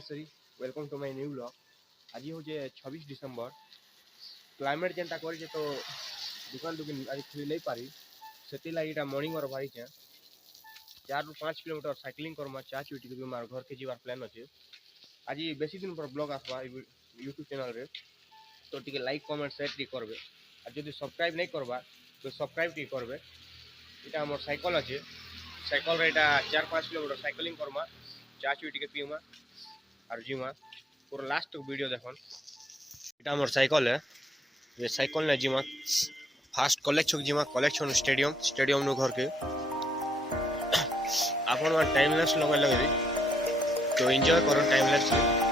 मानेश्वरी welcome to my new blog. आज हूँ 26 December. Climate जेनता कर तो दुकान दुकान आज खुली नहीं पारी से लगी मॉर्निंग और बाहरी 4 ରୁ 5 किलोमीटर साइक्लिंग करमा चा चुटी के मार घर के जीवार प्लान अच्छे। आज बेसी दिन पर ब्लॉग आसवा यूट्यूब चैनल रे तो T like comment share T करबे और जब सब्सक्राइब नहीं करबा तो सब्सक्राइब टी करबे। इटा हमर साइकिल अच्छे साइकिल रे 4-5 किलोमीटर साइक्लिंग करमा चा चुटी के पीमा और जीमा पूरा लास्ट वीडियो देखन। इटा हमर साइकिल है ये साइकिल ने जीमा फास्ट कॉलेज छक जीमा कॉलेज छन स्टेडियम नु घर के आपन वन टाइम लैप्स लगे तो एंजॉय करो टाइम लैप्स।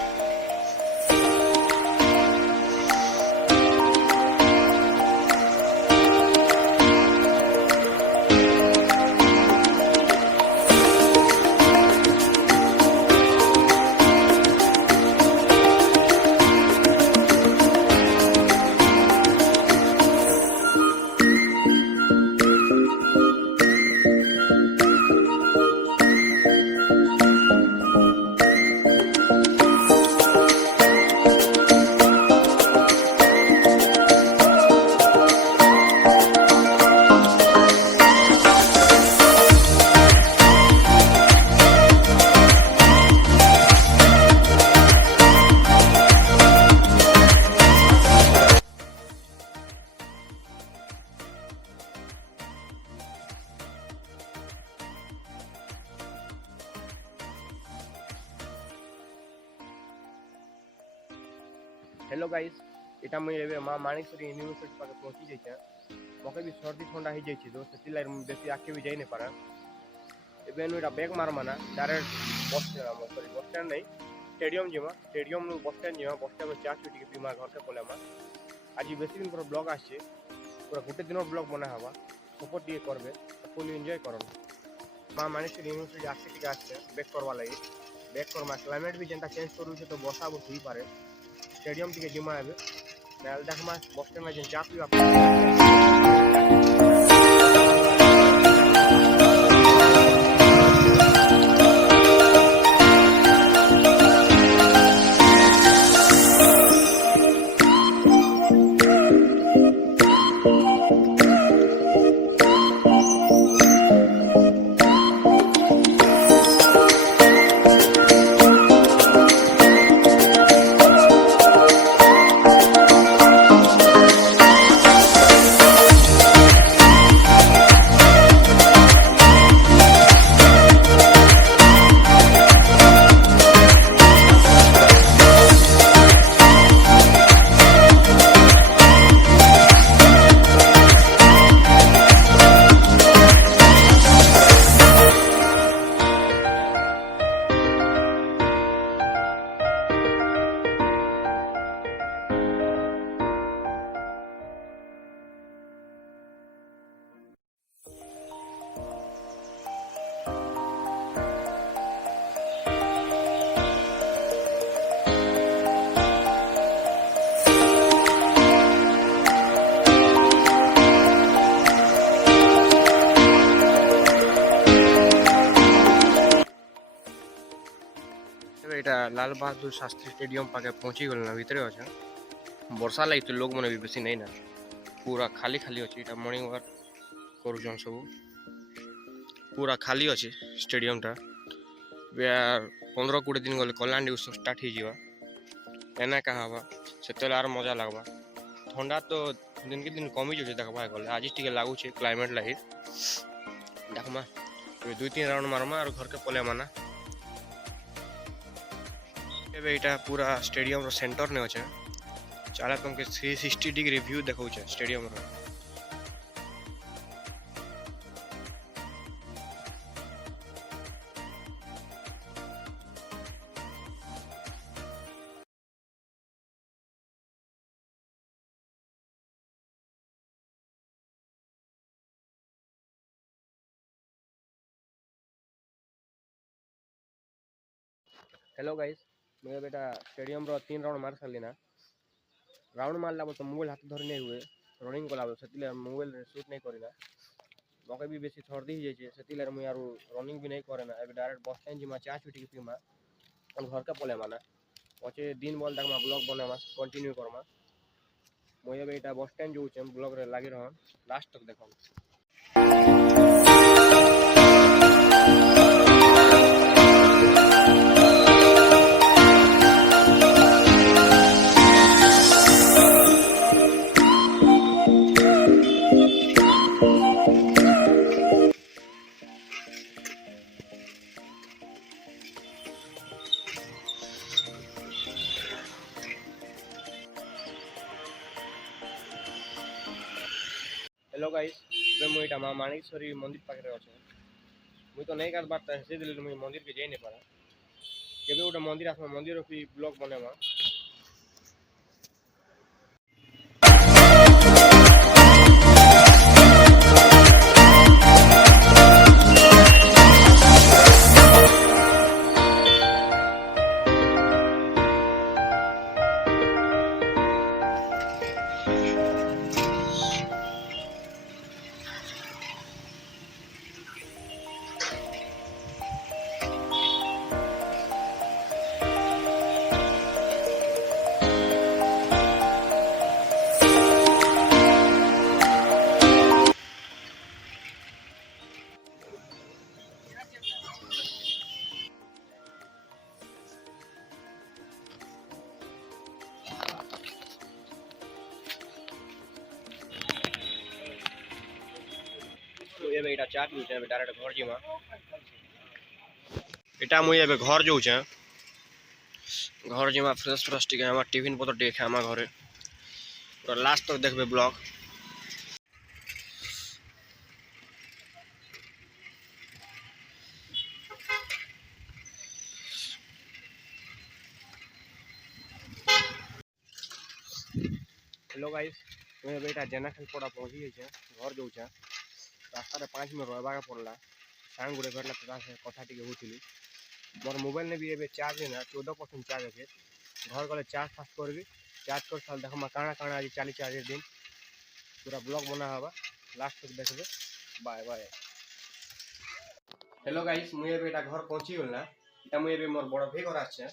हेलो गाइस इटा मुझे एबे मां मानेश्वरी यूनिवर्सिटी पाके पहुंची जाइछे। मके भी सर्दी ठंडा हो जाइछे तो सेति लार बेसी आके भी जाई नहीं पारा। एबे नु इटा बैक मार माना डायरेक्ट बस स्टैंड नहीं स्टेडियम जीमा स्टेडियम नु बस स्टैंड में चा चुटी के पीमा घर के पलेमा। आज बेसी दिन पर ब्लॉग आछे पूरा गोटे दिन ब्लॉग बना हवा सपोर्ट दिए करबे फुल एंजॉय करन। मां मानेश्वरी यूनिवर्सिटी आके टिके आछे बैक करवा लागि बैक करमा क्लाइमेट भी जेंता चेंज करू छे तो वर्षा बहुत हुई पारे स्टेडियम टिके जिमा है नाल देखमा बस स्टैंड में जेन चा पीवा। लाल बहादुर शास्त्री स्टेडियम पाके पहुंची गल भितर अच्छे वर्षा लगी तो लोग मैंने भी बेसी नहीं ना पूरा खाली खाली अच्छे इटा मॉर्निंग वॉक करुछन सब पूरा खाली अच्छे स्टेडियम टा 15-20 दिन गले कल्याण उत्सव स्टार्ट हो एना क्या हवा से आर मजा लगवा ठंडा तो दिन के दिन कमी जाए देखा गले आज टी लगुचे क्लाइमेट लगी देखमा 2-3 राउंड मारमा और घर के पले माना। एटा पूरा स्टेडियम रो सेंटर ने अच्छे चाला तुमके 360 डिग्री व्यू देखौ छे स्टेडियम रो। हेलो गाइस मुझे बेटा स्टेडियम रो 3 राउंड मार सारी ना राउंड मारला तो मोबाइल हाथ धरी नहीं हुए रनिंग कला से मोबाइल शूट नहीं करेना मके भी बेसी सर्दी हो जाए से मुझे यार रनिंग भी नहीं करेना डायरेक्ट बस स्टैंड जिमा चा चुटी पीमा घर के पले माना पचे दिन बोल देखमा ब्लॉग बनेमा कंटिन्यू करमा मुझे भी एटा बस स्टैंड जो ब्लॉग रे लागी रह लास्ट तक देखो। हेलो गाइस मुझे इटा माँ माणिकेश्वरी मंदिर पाखे अच्छे मुझे तो नहीं कर बात से मुझे मंदिर के जाई नहीं पारा केबे गोटे मंदिर आस मंदिर की ब्लॉग बनेमा। मुझे एटा चा पीऊ छे डायरेक्ट घर जीमा एटा मुझे एबे घर जो छे घर जीमा फ्रेश फ्रेश टिके हम टिफिन पत्र टिके खामा घरे पूरा लास्ट तक देखबे ब्लॉग। हेलो गाइस मुझे बेटा जेना खाली पड़ा पहुंची जाइए घर जो रास्ता 5 मिनट रहबा के पड़ला सांग गुड़े भेटला से कथा टिके होथिली मोर मोबाइल ने भी एबे चार्ज है ना 14% चार्ज अच्छे घर गले चार्ज फास्ट करबी चार्ज कर साल देखमा काना काना आज 40 दिन पूरा ब्लॉग बना हवा लास्ट तक देखबे बाय बाय। हेलो गाइस मुझे बेटा घर पहुंची गेलना इटा मुझे मोर बड़ भाई घर आछे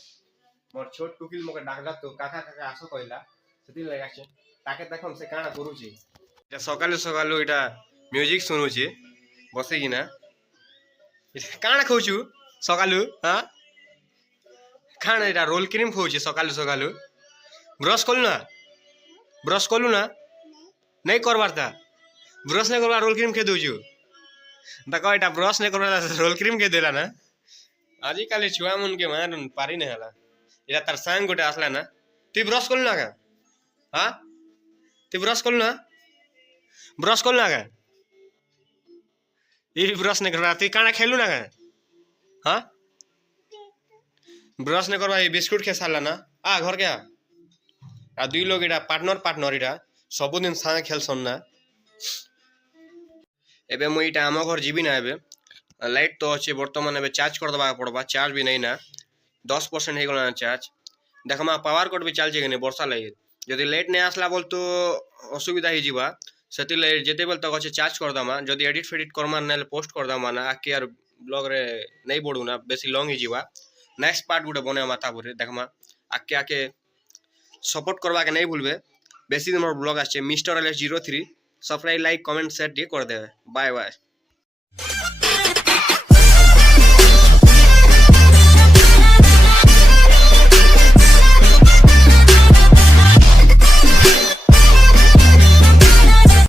मोर छोट टुकिल मोके डाकला तो काका काका आसो कहला सेति लगा छे ताके देखम से काना करूची इटा सकालु सकालु इटा म्यूजिक सुनुची बसे कि ना काना खाउछु सकालु हां खाना इटा रोल क्रीम खाउची सकालु सकालु ब्रश कलु ना नहीं करबारता ब्रश नहीं करबा रोल क्रीम खे दोछु देखो इटा ब्रश नहीं करबा रोल क्रीम खे देला ना आजि काली छुआ मन के मार पारी नहीं हला इटा तार सांग गोटे आसला ना तू ब्रश कलु ना का हां तू ब्रश कलु ना का ये ब्रश नहीं करबा तू काना खेलु ना का हां ब्रश नहीं करबा ये बिस्कुट खे साला ना आ घर के आ दुई लोग इटा पार्टनर इटा सबुदिन सांगे खेलसन ना एबे मुई इटा आम घर जीबी ना एबे लाइट तो अच्छे बर्तमान एबे चार्ज कर दबा पड़बा चार्ज भी नहीं ना 10% हे गला चार्ज देखमा पावर कट भी चल जे गने वर्षा लगे जदि लाइट नहीं आसला बोल तो असुविधा ही जीवा सेति ले जेते बेल तक अच्छे चार्ज कर दमा जदि एडिट फेडिट करमा ना पोस्ट कर दमा ना आके यार ब्लॉग रे नहीं बढ़ू ना बेसी लॉन्ग ही जीवा नेक्स्ट पार्ट गुटे बने माता पुरे देखमा आके आके सपोर्ट करवा के नहीं भूलबे बेसी दिन मोर ब्लॉग आछे mister LS03 subscribe like comment share कर देबे बाय बाय।